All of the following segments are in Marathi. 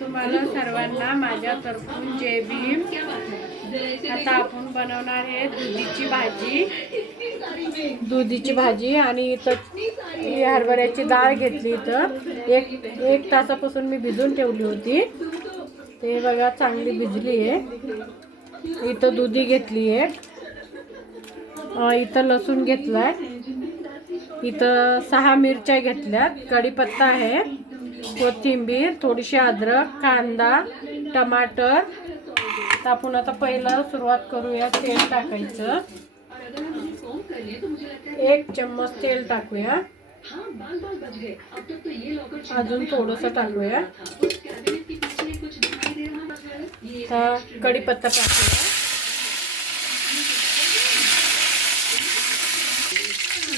तुम्हाला सर्वांना माझ्यातर्फून जय भीम। आता आपण बनवणार आहे दुधीची भाजी आणि इथं हरभऱ्याची डाळ घेतली। इथं एक तासापासून मी भिजून ठेवली होती। ते बघा चांगली भिजली आहे। इथं दुधी घेतली आहे। इथं लसूण घेतलाय। इथं 6 मिरच्या घेतल्यात, कढीपत्ता आहे, कोथिंबीर, थोडीशी अद्रक, कांदा, टमाटर। तर आपण आता पहिला सुरुवात करूया। तेल टाकायचं, 1 चम्मच तेल टाकूया, अजून थोडंसं टाकूया। कढीपत्ता टाकूया,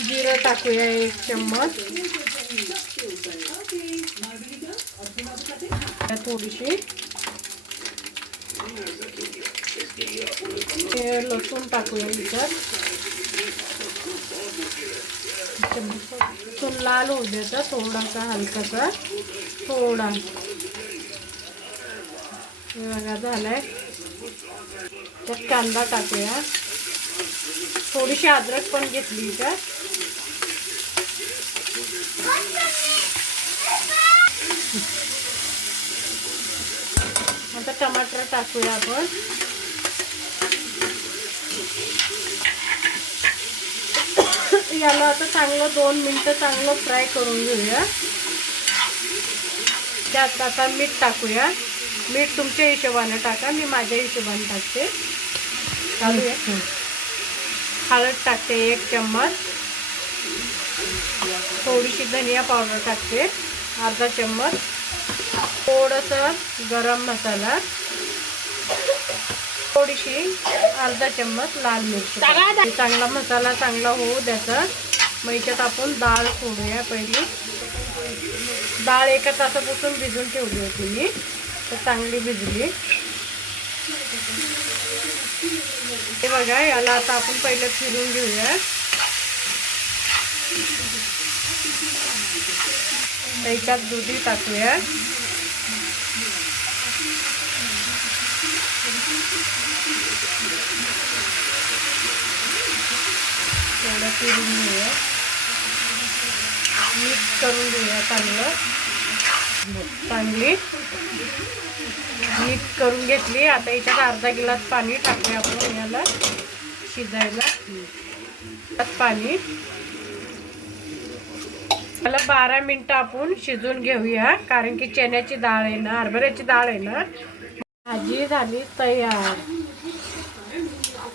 जिरं टाकूया 1 चम्मच, थोडीशी लसूण टाकूया। इथं तो लाल होऊ द्यायचा, थोडासा हलकासा थोडा। हे बघा झालाय। त्यात कांदा टाकूया, थोडीशी अद्रक पण घेतली इथं। आता टमाटर टाकूया आपण। याला आता चांगलं 2 मिनिटं चांगलं फ्राय करून घेऊया। त्यात आता मीठ टाकूया। मीठ तुमच्या हिशोबाने टाका, मी माझ्या हिशोबाने टाकते। घालूया। हळद टाकते 1 चम्मच, थोडीशी धनिया पावडर टाकते अर्धा चम्मच, थोडंसं गरम मसाला, थोडीशी अर्धा चम्मच लाल मिरची। चांगला मसाला चांगला होऊ द्यायचा। मग याच्यात आपण डाळ फोडूया। पहिली डाळ 1 तासापासून भिजून ठेवली होती मी, तर चांगली भिजली। हे बघा, याला आता आपण पहिलं फिरून घेऊया। त्याच्यात दुधी टाकूया, थोडं फिरून घेऊया, मिक्स करून घेऊया चांगली मिक्स करून घेतली। आता याच्यात अर्धा गिलास पाणी टाकूया आपण याला शिजायला। पाणी याला 12 मिनिटं आपण शिजून घेऊया, कारण की चण्याची डाळ आहे ना, हरभऱ्याची डाळ आहे ना। भाजी झाली तयार।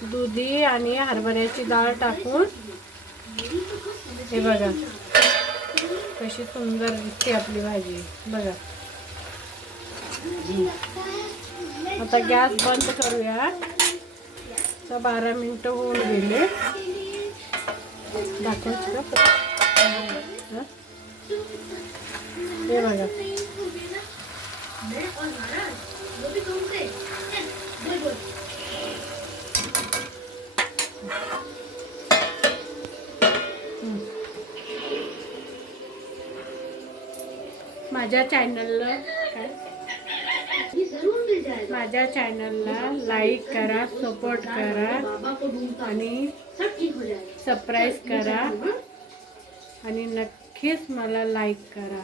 दुधी आणि हरभऱ्याची डाळ टाकून हे बघा कशी सुंदर दिसते आपली भाजी बघा। आता गॅस बंद करूया। तर 12 मिनिटं होऊन गेले। दाखवायचं का? हे बघा माझ्या चॅनलला लाईक करा, सपोर्ट करा आणि सबस्क्राईब करा आणि नक्कीच मला लाईक करा।